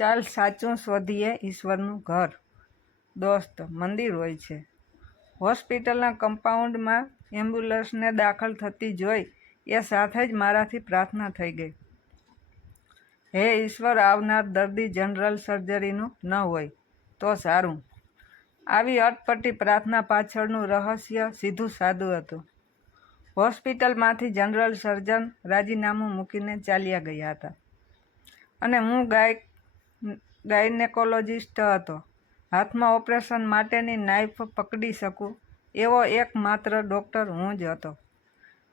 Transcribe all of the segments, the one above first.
ચાલ સાચું શોધીએ ઈશ્વરનું ઘર. દોસ્ત, મંદિર હોય છે. હોસ્પિટલના કમ્પાઉન્ડમાં એમ્બ્યુલન્સને દાખલ થતી જોઈ એ સાથે જ મારાથી પ્રાર્થના થઈ ગઈ. હે ઈશ્વર, આવનાર દર્દી જનરલ સર્જરીનું ન હોય તો સારું. આવી અટપટી પ્રાર્થના પાછળનું રહસ્ય સીધું સાદું હતું. હોસ્પિટલમાંથી જનરલ સર્જન રાજીનામું મૂકીને ચાલ્યા ગયા હતા અને હું ગાયનેકોલોજિસ્ટ હતો. હાથમાં ઓપરેશન માટેની નાઇફ પકડી શકું એવો એકમાત્ર ડૉક્ટર હું જ હતો.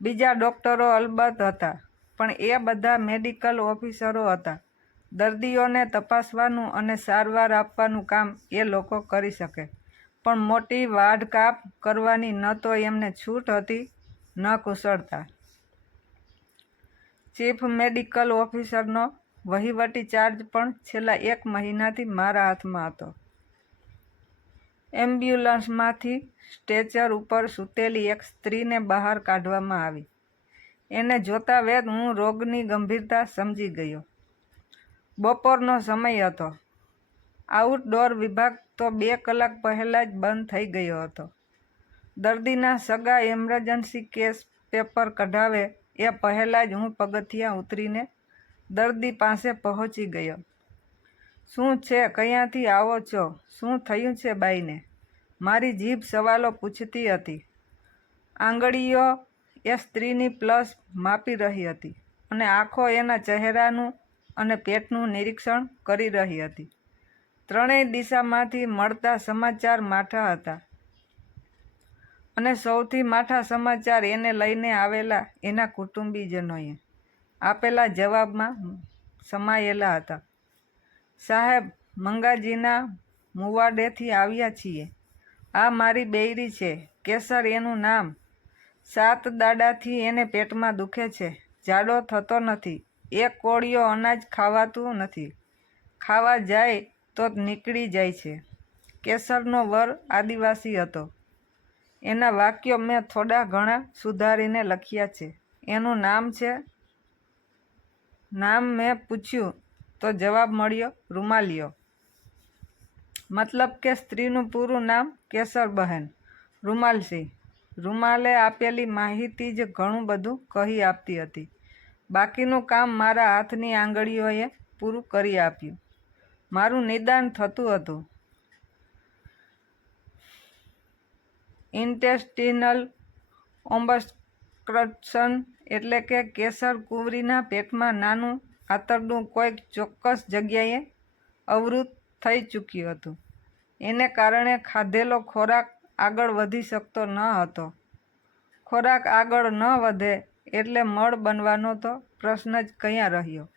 બીજા ડૉક્ટરો અલબત્ત હતા, પણ એ બધા મેડિકલ ઓફિસરો હતા. દર્દીઓને તપાસવાનું અને સારવાર આપવાનું કામ એ લોકો કરી શકે, પણ મોટી વાઢકાપ કરવાની ન તો એમને છૂટ હતી ન કુશળતા. ચીફ મેડિકલ ઓફિસરનો વહીવટી ચાર્જ પણ છેલ્લા 1 મહિનાથી મારા હાથમાં હતો. એમ્બ્યુલન્સમાંથી સ્ટ્રેચર ઉપર સૂતેલી એક સ્ત્રીને બહાર કાઢવામાં આવી. એને જોતા વેત હું રોગની ગંભીરતા સમજી ગયો. બપોરનો સમય હતો. આઉટડોર વિભાગ તો 2 કલાક પહેલાં જ બંધ થઈ ગયો હતો. દર્દીના સગા ઇમરજન્સી કેસ પેપર કઢાવે એ પહેલાં જ હું પગથિયાં ઉતરીને દર્દી પાસે પહોંચી ગયો. શું છે? ક્યાંથી આવો છો? શું થયું છે બાઈને? મારી જીભ સવાલો પૂછતી હતી. આંગળીઓ એ સ્ત્રીની પલ્સ માપી રહી હતી અને આંખો એના ચહેરાનું અને પેટનું નિરીક્ષણ કરી રહી હતી. ત્રણેય દિશામાંથી મળતા સમાચાર માઠા હતા અને સૌથી માઠા સમાચાર એને લઈને આવેલા એના કુટુંબીજનોએ આપેલા જવાબમાં સમાયેલા હતા. સાહેબ, મંગાજીના મુવાડેથી આવ્યા છીએ. આ મારી બૈરી છે, કેસર એનું નામ. 7 દાડાથી એને પેટમાં દુખે છે, જાડો થતો નથી. એક કોળિયો અનાજ ખાવાતું નથી. ખાવા જાય તો નીકળી જાય છે. કેસરનો વર આદિવાસી હતો. એના વાક્યો મેં થોડા ઘણા સુધારીને લખ્યા છે. એનું નામ છે. નામ મેં પૂછ્યું તો જવાબ મળ્યો, રૂમાલિયો. મતલબ કે સ્ત્રીનું પૂરું નામ કેસરબહેન રૂમાલસિંહ. રૂમાલે આપેલી માહિતી જ ઘણું બધું કહી આપતી હતી. બાકીનું કામ મારા હાથની આંગળીઓએ પૂરું કરી આપ્યું. મારું નિદાન થતું હતું. ઇન્ટેસ્ટિનલ ઓબ્સ્ટ્રક્શન એટલે કે કેસર કુંવરીના પેટમાં નાનું આંતરડું કોઈક ચોક્કસ જગ્યાએ અવરુદ્ધ થઈ ચૂક્યું હતું. એને કારણે ખાધેલો ખોરાક આગળ વધી શકતો ન હતો. ખોરાક આગળ ન વધે એટલે મળ બનવાનો તો પ્રશ્ન જ ક્યાં રહ્યો.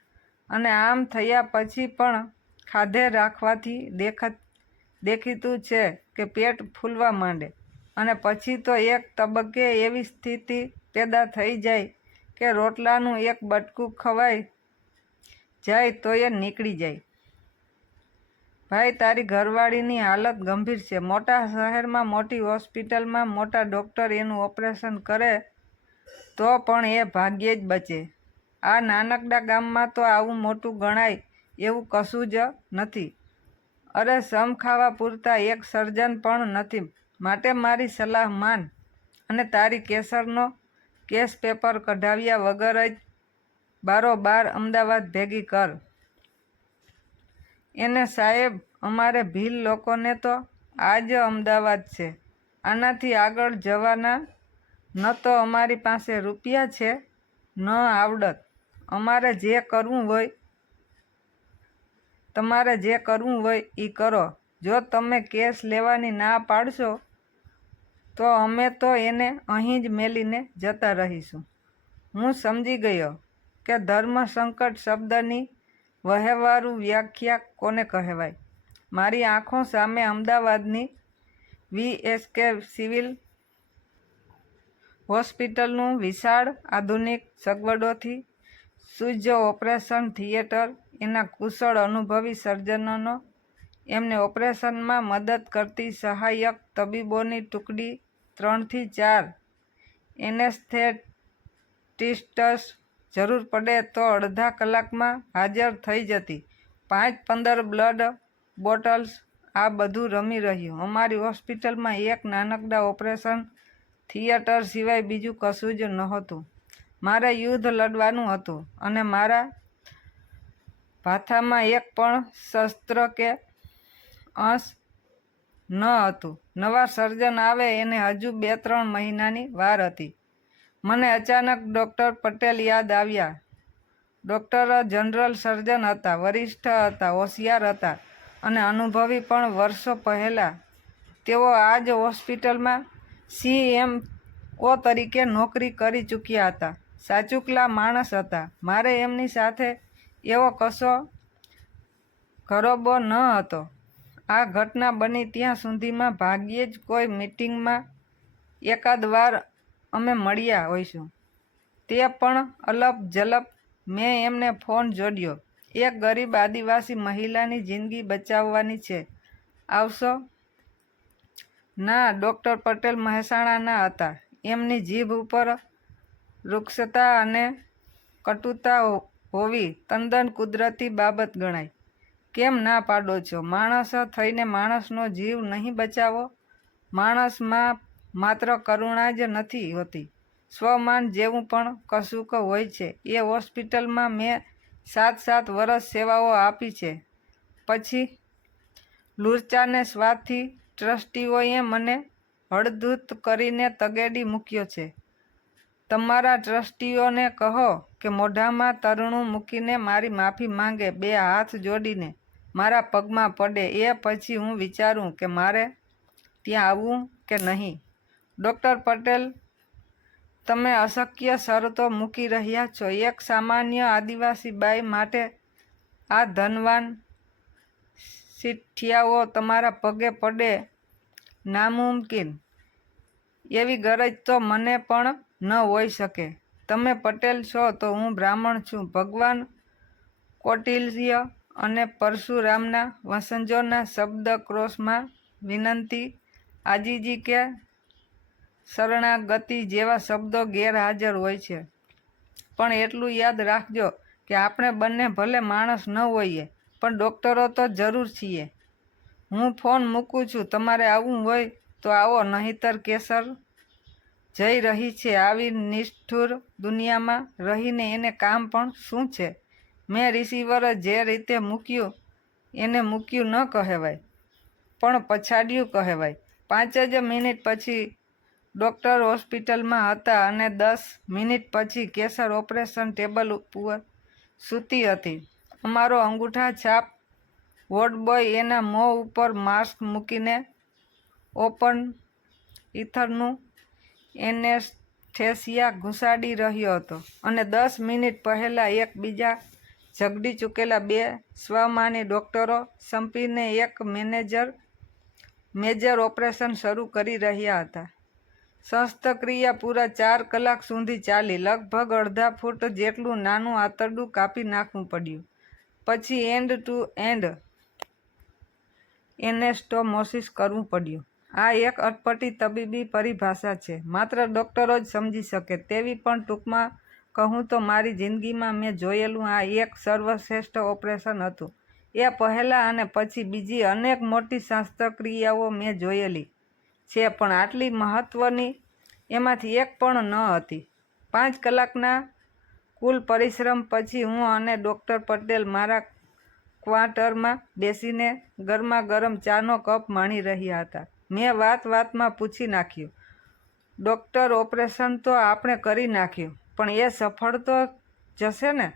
અને આમ થયા પછી પણ ખાધે રાખવાથી દેખીતું છે કે પેટ ફૂલવા માંડે અને પછી તો એક તબક્કે એવી સ્થિતિ પેદા થઈ જાય કે રોટલાનું એક બટકું ખવાઈ જાય તો એ નીકળી જાય. ભાઈ, તારી ઘરવાળીની હાલત ગંભીર છે. મોટા શહેરમાં મોટી હોસ્પિટલમાં મોટા ડૉક્ટર એનું ઓપરેશન કરે તો પણ એ ભાગ્યે જ બચે. આ નાનકડા ગામમાં તો આવું મોટું ગણાય એવું કશું જ નથી. અરે, સમ ખાવા પૂરતા એક સર્જન પણ નથી. માટે મારી સલાહ માન અને તારી કેસરનો કેસ પેપર કઢાવ્યા વગર જ બારોબાર અમદાવાદ ભેગી કર. એને સાહેબ, અમારે ભીલ લોકોને તો આ જ અમદાવાદ છે. આનાથી આગળ જવાના ન તો અમારી પાસે રૂપિયા છે ન આવડત. તમારે જે કરવું હોય એ કરો. જો તમે કેસ લેવાની ના પાડશો તો અમે તો એને અહીં જ મેલીને જતા રહીશું. હું સમજી ગયો કે ધર્મસંકટ શબ્દની વહેવારુ વ્યાખ્યા કોને કહેવાય. મારી આંખો સામે અમદાવાદની VSK સિવિલ હોસ્પિટલનું વિશાળ આધુનિક સગવડોથી સુસજ્જ ઓપરેશન થિયેટર, એના કુશળ અનુભવી સર્જનોનો, એમને ઓપરેશનમાં મદદ કરતી સહાયક તબીબોની ટુકડી, 3 થી 4 એનેસ્થેટિસ્ટ્સ, જરૂર પડે તો અડધા કલાકમાં હાજર થઈ જતી 5-15 બ્લડ બોટલ્સ, આ બધું રમી રહ્યું. અમારી હોસ્પિટલમાં એક નાનકડા ઓપરેશન થિયેટર સિવાય બીજું કશું જ નહોતું. મારે યુદ્ધ લડવાનું હતું અને મારા ભાથામાં એક પણ શસ્ત્ર કે અંશ ન હતું. નવા સર્જન આવે એને હજુ 2-3 મહિનાની વાર હતી. મને અચાનક ડૉક્ટર પટેલ યાદ આવ્યા. ડૉક્ટર જનરલ સર્જન હતા, વરિષ્ઠ હતા, હોશિયાર હતા અને અનુભવી, પણ વર્ષો પહેલાં તેઓ આ જ હોસ્પિટલમાં CMO તરીકે નોકરી કરી ચૂક્યા હતા. સાચુકલા માણસ હતા. મારે એમની સાથે એવો કશો ઘરોબો ન હતો. આ ઘટના બની ત્યાં સુધીમાં ભાગ્યે જ કોઈ મિટિંગમાં એકાદ વાર અમે મળ્યા હોઈશું. તે પણ અલપ જલપ. મેં એમને ફોન જોડ્યો. એક ગરીબ આદિવાસી મહિલાની જિંદગી બચાવવાની છે, આવશો? ના. ડૉક્ટર પટેલ મહેસાણાના હતા. એમની જીભ ઉપર રૂક્ષતા અને કટુતા હોવી તદ્દન કુદરતી બાબત ગણાય. કેમ ના પાડો છો? માણસ થઈને માણસનો જીવ નહીં બચાવો? માણસમાં માત્ર કરુણા જ નથી હોતી, સ્વમાન જેવું પણ કશુંક હોય છે. એ હોસ્પિટલમાં મેં 7 વર્ષ સેવાઓ આપી છે. પછી લુચ્ચાને સ્વાર્થી ટ્રસ્ટીઓએ મને હળધૂત કરીને તગેડી મૂક્યો છે. તમારા ટ્રસ્ટીઓને કહો કે મોઢામાં તરણું મૂકીને મારી માફી માંગે, 2 હાથ જોડીને મારા પગમાં પડે. એ પછી હું વિચારું કે મારે ત્યાં આવવું કે નહીં. ડૉક્ટર પટેલ, તમે અશક્ય શરતો મૂકી રહ્યા છો. એક સામાન્ય આદિવાસી બાઈ માટે આ ધનવાન શિઠિયાઓ તમારા પગે પડે નામુમકિન. એવી ગરજ તો મને પણ ન હોઈ શકે. તમે પટેલ છો તો હું બ્રાહ્મણ છું. ભગવાન કૌટિલ્ય અને પરશુરામના વંશજોના શબ્દકોશમાં વિનંતી, આજીજી કે શરણાગતિ જેવા શબ્દો ગેરહાજર હોય છે. પણ એટલું યાદ રાખજો કે આપણે બંને ભલે માણસ ન હોઈએ, પણ ડૉક્ટરો તો જરૂર છીએ. હું ફોન મૂકું છું. તમારે આવવું હોય તો આવો, નહીંતર કેસર જઈ રહી છે. આવી નિષ્ઠુર દુનિયામાં રહીને એને કામ પણ શું છે? મેં રિસીવર જે રીતે મૂક્યું એને મૂક્યું ન કહેવાય, પણ પછાડ્યું કહેવાય. 5 જ મિનિટ પછી ડૉક્ટર હોસ્પિટલમાં હતા અને 10 મિનિટ પછી કેસર ઓપરેશન ટેબલ ઉપર સૂતી હતી. અમારો અંગૂઠા છાપ વોર્ડબોય એના મોં ઉપર માસ્ક મૂકીને ઓપન ઇથરનું એનેસ્થેસિયા ઘુસાડી રહ્યો હતો અને 10 મિનિટ પહેલાં એક બીજા ઝઘડી ચૂકેલા 2 સ્વમાની ડૉક્ટરો સંપીને એક મેજર ઓપરેશન શરૂ કરી રહ્યા હતા. શસ્ત્રક્રિયા પૂરા 4 કલાક સુધી ચાલી. લગભગ અડધા ફૂટ જેટલું નાનું આંતરડું કાપી નાખવું પડ્યું. પછી એન્ડ ટુ એન્ડ એનેસ્ટોમોસિસ કરવું પડ્યું. આ એક અટપટી તબીબી પરિભાષા છે, માત્ર ડૉક્ટરો જ સમજી શકે તેવી. પણ ટૂંકમાં કહું તો મારી જિંદગીમાં મેં જોયેલું આ એક સર્વશ્રેષ્ઠ ઓપરેશન હતું. એ પહેલાં અને પછી બીજી અનેક મોટી શસ્ત્રક્રિયાઓ મેં જોયેલી છે, પણ આટલી મહત્ત્વની એમાંથી એક પણ ન હતી. 5 કલાકના કુલ પરિશ્રમ પછી હું અને ડૉક્ટર પટેલ મારા ક્વાર્ટરમાં બેસીને ગરમાગરમ ચાનો કપ માણી રહ્યા હતા. મેં વાતમાં પૂછી નાખ્યું, ડૉક્ટર, ઓપરેશન તો આપણે કરી નાખ્યું, પણ એ સફળ તો જશે ને?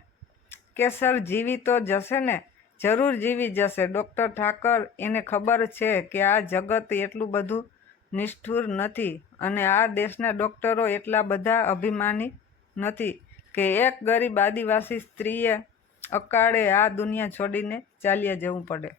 કેસર જીવી તો જશે ને? જરૂર જીવી જશે ડૉક્ટર ઠાકર. એને ખબર છે કે આ જગત એટલું બધું નિષ્ઠુર નથી અને આ દેશના ડૉક્ટરો એટલા બધા અભિમાની નથી કે એક ગરીબ આદિવાસી સ્ત્રીએ અકાળે આ દુનિયા છોડીને ચાલ્યા જવું પડે.